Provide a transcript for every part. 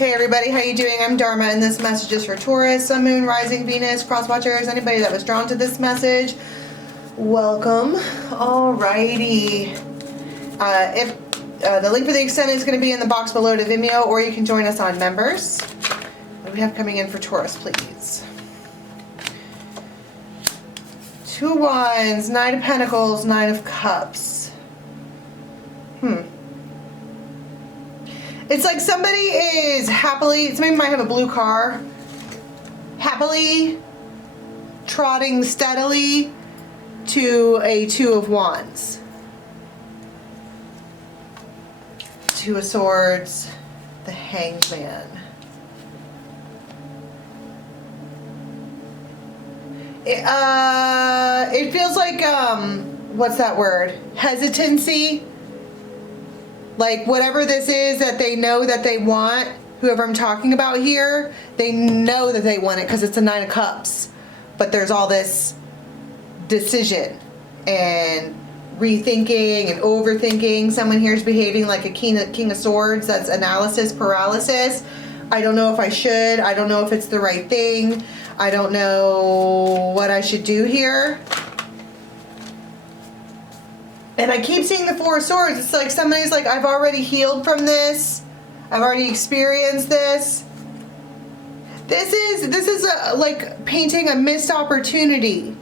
Hey everybody, how you doing? I'm Dharma, and this message is for Taurus, Sun, Moon, Rising, Venus, cross-watchers, anybody that was drawn to this message. Welcome. Alrighty. The link for the extended is going to be in the box below to Vimeo, or you can join us on members. What do we have coming in for Taurus, please? Two Wands, Nine of Pentacles, Nine of Cups. It's like somebody is somebody might have a blue car, happily trotting steadily to a Two of Wands. Two of Swords, the Hanged Man. It feels like, what's that word? Hesitancy. Like whatever this is that they know that they want, whoever I'm talking about here, they know that they want it because it's a Nine of Cups. But there's all this decision and rethinking and overthinking. Someone here is behaving like a King of Swords. That's analysis paralysis. I don't know if I should. I don't know if it's the right thing. I don't know what I should do here. And I keep seeing the Four of Swords. It's like somebody's like, I've already healed from this. I've already experienced this. This is like painting a missed opportunity.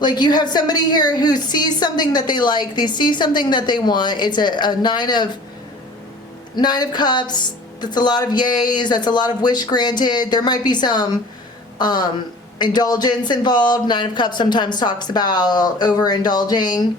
Like you have somebody here who sees something that they like. They see something that they want. It's a Nine of Cups. That's a lot of yays. That's a lot of wish granted. There might be some indulgence involved. Nine of Cups sometimes talks about overindulging,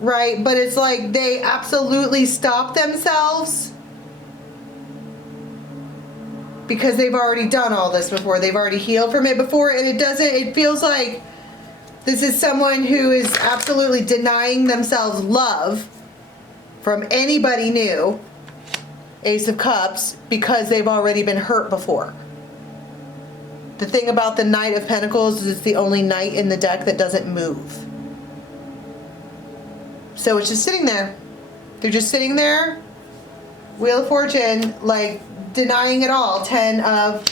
right? But it's like they absolutely stop themselves because they've already done all this before. They've already healed from it before, and it feels like this is someone who is absolutely denying themselves love from anybody new, Ace of Cups, because they've already been hurt before. The thing about the Knight of Pentacles is it's the only knight in the deck that doesn't move. So it's just sitting there. They're just sitting there. Wheel of Fortune, like denying it all. 10 of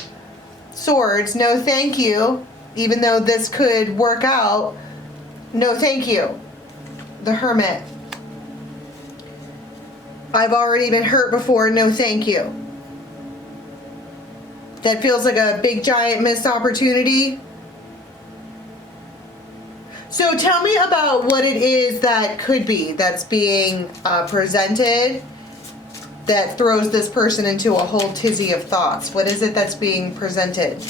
Swords. No thank you. Even though this could work out. No thank you. The Hermit. I've already been hurt before. No thank you. That feels like a big giant missed opportunity. So tell me about what it is that could be that's being presented that throws this person into a whole tizzy of thoughts. What is it that's being presented?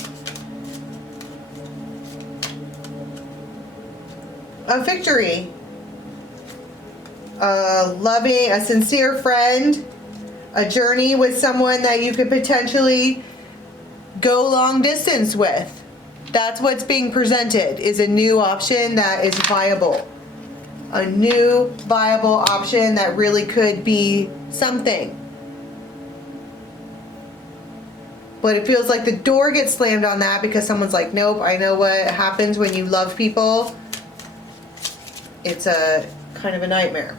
A victory. A sincere friend. A journey with someone that you could potentially go long distance with. That's what's being presented, is a new option that is viable. A new viable option that really could be something. But it feels like the door gets slammed on that because someone's like, nope, I know what happens when you love people. It's a kind of a nightmare.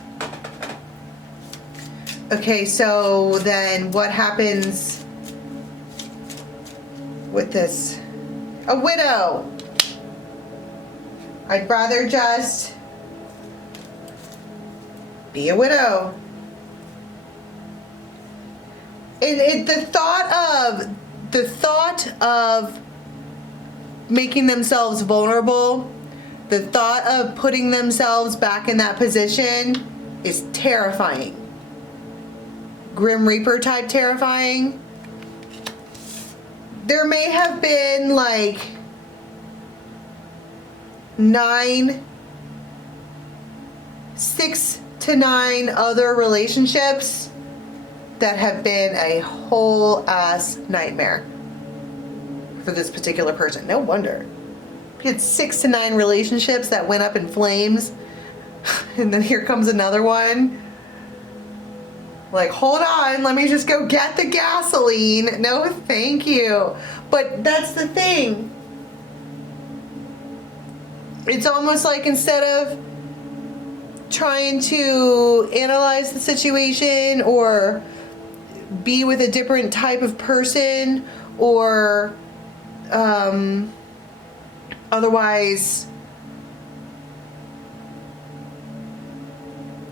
Okay, so then what happens with this? A widow. I'd rather just be a widow. The thought of making themselves vulnerable, the thought of putting themselves back in that position is terrifying. Grim Reaper type terrifying. There may have been like 6 to 9 other relationships that have been a whole ass nightmare for this particular person. No wonder. He had 6 to 9 relationships that went up in flames, and then here comes another one. Like, hold on, let me just go get the gasoline. No, thank you. But that's the thing. It's almost like instead of trying to analyze the situation or be with a different type of person, or otherwise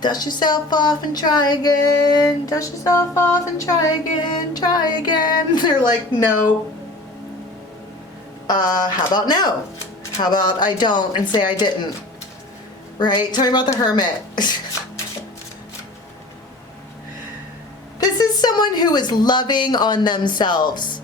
dust yourself off and try again, dust yourself off and try again, try again. They're like, no. How about no? How about I don't and say I didn't? Right? Tell me about the Hermit. This is someone who is loving on themselves.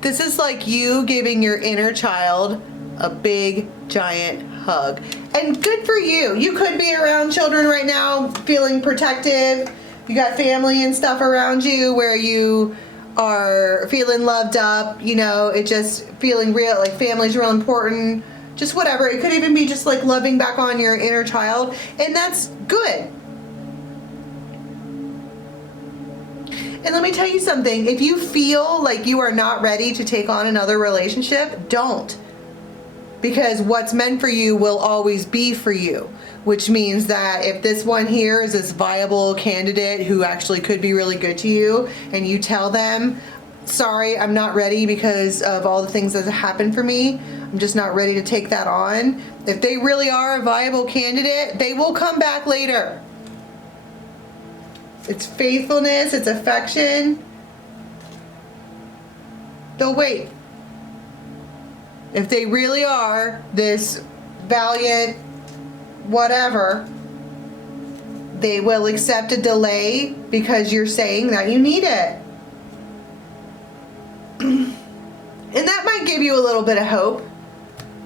This is like you giving your inner child a big, giant hug. And good for you. You could be around children right now feeling protective. You got family and stuff around you where you are feeling loved up, you know, it just feeling real, like family's real important, just whatever. It could even be just like loving back on your inner child, and that's good. And let me tell you something, if you feel like you are not ready to take on another relationship, don't. Because what's meant for you will always be for you. Which means that if this one here is this viable candidate who actually could be really good to you, and you tell them, sorry, I'm not ready because of all the things that have happened for me, I'm just not ready to take that on. If they really are a viable candidate, they will come back later. It's faithfulness, it's affection. They'll wait. If they really are this valiant whatever, they will accept a delay because you're saying that you need it. And that might give you a little bit of hope.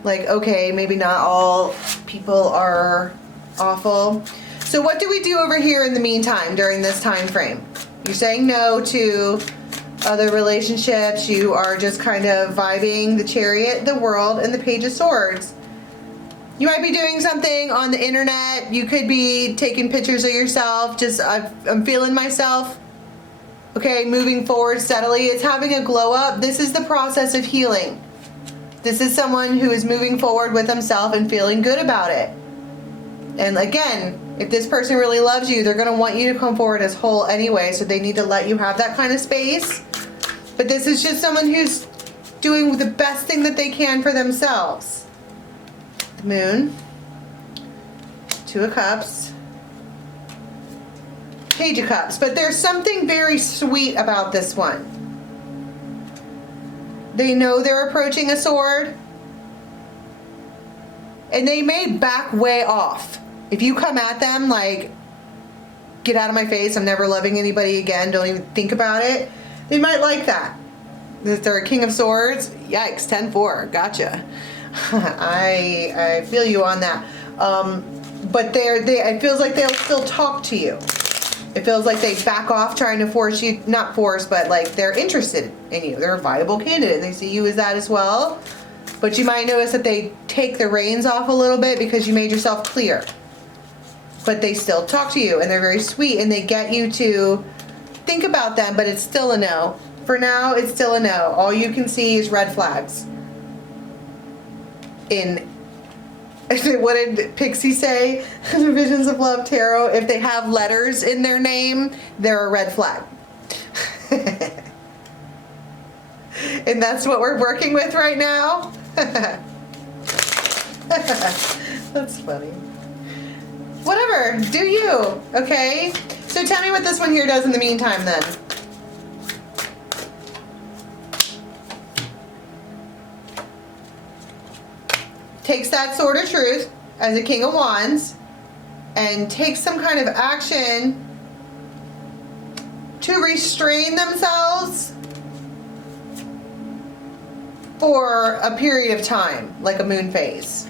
Like, okay, maybe not all people are awful. So what do we do over here in the meantime during this time frame? You're saying no to other relationships. You are just kind of vibing the Chariot, the World, and the Page of Swords. You might be doing something on the internet. You could be taking pictures of yourself. Just, I'm feeling myself. Okay, moving forward steadily. It's having a glow up. This is the process of healing. This is someone who is moving forward with himself and feeling good about it. And again, if this person really loves you, they're going to want you to come forward as whole anyway. So they need to let you have that kind of space. But this is just someone who's doing the best thing that they can for themselves. The Moon, Two of Cups, Page of Cups. But there's something very sweet about this one. They know they're approaching a sword, and they may back way off. If you come at them like, get out of my face, I'm never loving anybody again, don't even think about it, they might like that. If they're a King of Swords, yikes, 10-4, gotcha. I feel you on that. But it feels like they'll still talk to you. It feels like they back off trying to force you, not force, but like they're interested in you. They're a viable candidate. They see you as that as well. But you might notice that they take the reins off a little bit because you made yourself clear. But they still talk to you, and they're very sweet, and they get you to think about them, but it's still a no. For now, it's still a no. All you can see is red flags. What did Pixie say? The Visions of Love Tarot, if they have letters in their name, they're a red flag. And that's what we're working with right now. That's funny. Whatever, do you, okay? So tell me what this one here does in the meantime then. Takes that Sword of Truth as a King of Wands and takes some kind of action to restrain themselves for a period of time, like a moon phase.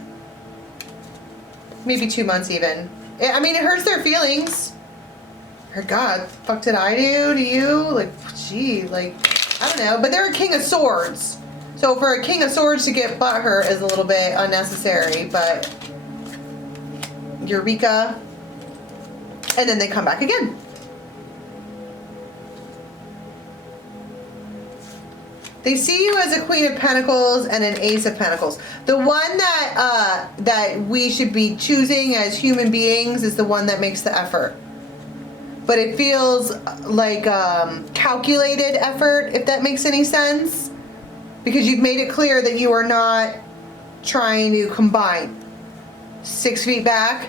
Maybe 2 months even. I mean, it hurts their feelings. Oh God, fuck did I do to you? Like, gee, like, I don't know. But they're a King of Swords. So for a King of Swords to get butthurt is a little bit unnecessary, but Eureka. And then they come back again. They see you as a Queen of Pentacles and an Ace of Pentacles. The one that we should be choosing as human beings is the one that makes the effort. but it feels like calculated effort, if that makes any sense, because you've made it clear that you are not trying to combine. 6 feet back,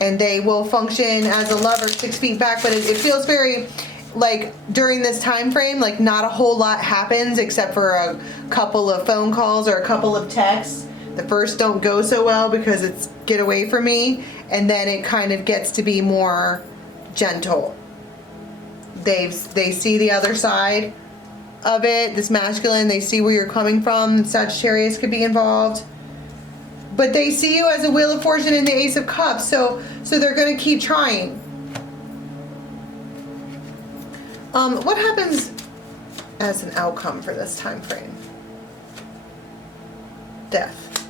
and they will function as a lover 6 feet back, but it feels very like during this time frame, like not a whole lot happens except for a couple of phone calls or a couple of texts. The first don't go so well because it's get away from me, and then it kind of gets to be more gentle. They see the other side of it, this masculine, they see where you're coming from. Sagittarius could be involved, but they see you as a Wheel of Fortune and the Ace of Cups, so they're going to keep trying. What happens as an outcome for this time frame? Death,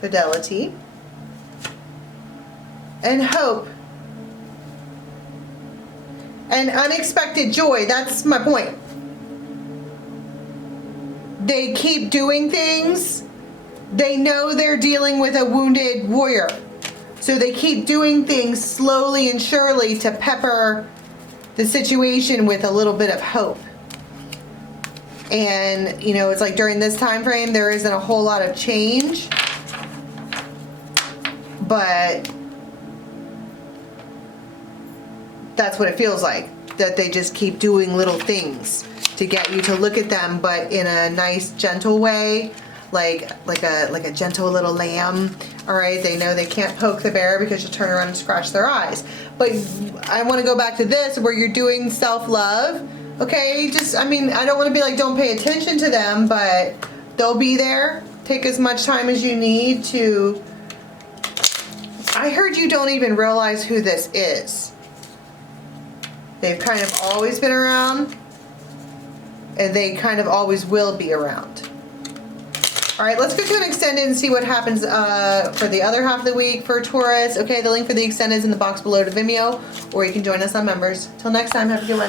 fidelity, and hope, and unexpected joy. That's my point. They keep doing things. They know they're dealing with a wounded warrior, so they keep doing things slowly and surely to pepper the situation with a little bit of hope. And you know, it's like during this time frame there isn't a whole lot of change, but that's what it feels like, that they just keep doing little things to get you to look at them, but in a nice gentle way, like a gentle little lamb. All right, they know they can't poke the bear because you'll turn around and scratch their eyes. But I want to go back to this where you're doing self-love. Okay, just, I mean, I don't want to be like, don't pay attention to them, but they'll be there. Take as much time as you need to. I heard you don't even realize who this is. They've kind of always been around, and they kind of always will be around. All right, let's go to an extended and see what happens for the other half of the week for Taurus. Okay, the link for the extended is in the box below to Vimeo, or you can join us on members. Till next time, have a good one.